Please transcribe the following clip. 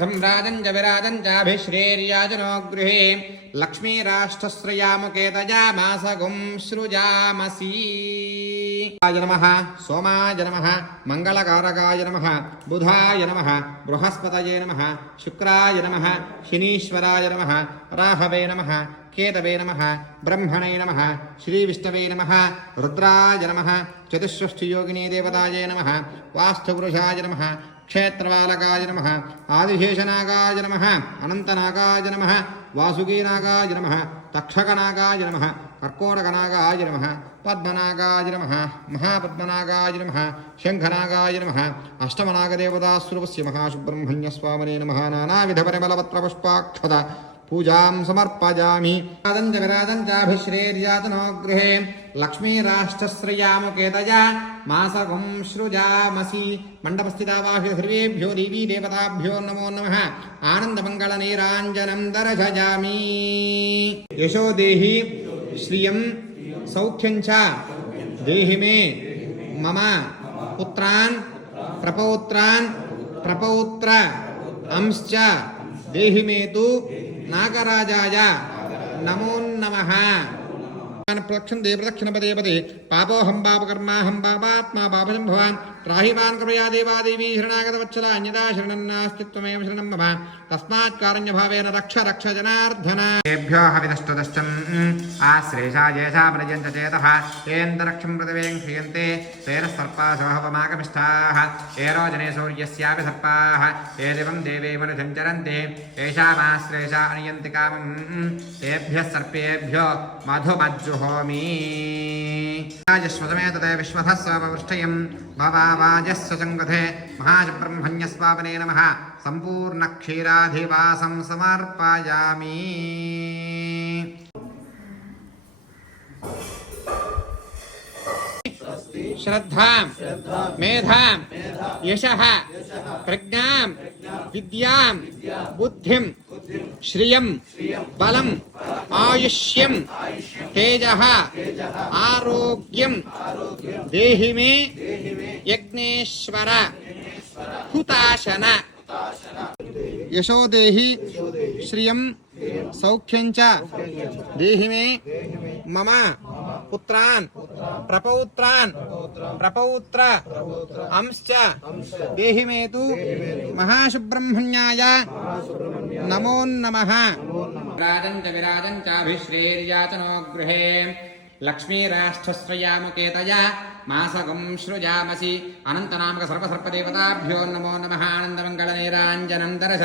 सम्राजं च विराजं चाभिश्रेर्याजनो गृहे लक्ष्मीराष्ट्रश्रियामुकेतया मासगुं सृजामसि नमः सोमाय नमः मंगलकारकाय नमः बुधाय नमः बृहस्पतये नमः शुक्राय नमः शनीश्वराय नमः राहवे नमः केतवे नमः ब्रह्मणे नमः श्रीविष्णवे नमः रुद्राय नमः चतुष्षष्ठियोगिनी देवताय नमः वास्तुपुरुषाय नमः क्षेत्रपालकाय नमः आदिशेषनागाय नमः अनंतनागाय नमः वासुकीनागाय नमः तक्षकनागाय नमः कर्कोटकनागाय नमः पद्मनागाय नमः महापद्मनागाय नमः शंखनागाय नमः अष्टमनागदेवतास्वरूपस्य महासुब्रह्मण्यस्वामिने नमः नानाविधपरिमलपत्रपुष्पाक्षत पूजां समर्पयामि विराजञ्चाभिश्रेर्यातनो गृहे लक्ष्मीराष्ट्रश्रियामुकेतया मासगुं सृजामसि मंडपस्थितावाहि सर्वेभ्यो देवी देवताभ्यो नमो नमः आनन्दमङ्गलनीराञ्जनं दर्शयामि यशो देहि श्रियं सौख्यं च देहि मे मम पुत्रान् प्रपौत्र अंश्च देहि मे तु नागराजाय नमो नमः प्रदक्षिण दे प्रदक्षिण पदे पदे पापोहं पापकर्माहं पापात्मा पापसंभवान् त्राहिमान् कृपया देवादेवी शरणागतवत्सला अन्यदा शरणं नास्ति त्वमेव शरणं मम तस्मात् कारुण्यभावेन रक्ष रक्ष जनार्दन तेभ्यो हविदष्टदष्टम् आश्रेषा येषा प्रजन्त चेतः येन्दरक्षं पृथिवीं क्षीयन्ते तेन सर्पासोहवमागमिष्ठाः एरोजने सूर्यस्यापि सर्पाः ये दिवं देवे मनुसञ्चरन्ति येषामाश्रेषा अनियन्ति कामम् तेभ्यः सर्पेभ्यो मधुमज्जुहोमि राजस्वतमे तदे विश्वतः स्वपृष्ठयं भवावाजस्य सङ्गथे महाब्रह्मण्यस्वामिने नमः सम्पूर्णक्षीराधिवासं समर्पयामि श्रद्धां मेधां यशः प्रज्ञां विद्यां बुद्धिं श्रियं बलं आयुष्यं तेजः आरोग्यं देहि मे यज्ञेश्वर हुताशन यशो देहि श्रियं सौख्यं च देहि मे मम पुत्रान् प्रपौत्र अंश्च देहि मे तु महासुब्रह्मण्याय नमो नमः विराजं चाभिश्रेर्यातनो गृहे लक्ष्मीराष्ट्रश्रियामुकेतया मासगुं सृजामसि अनन्तनामक सर्वसर्पदेवताभ्यो नमो नमः आनन्दमङ्गलनीराञ्जनं दर्शयामि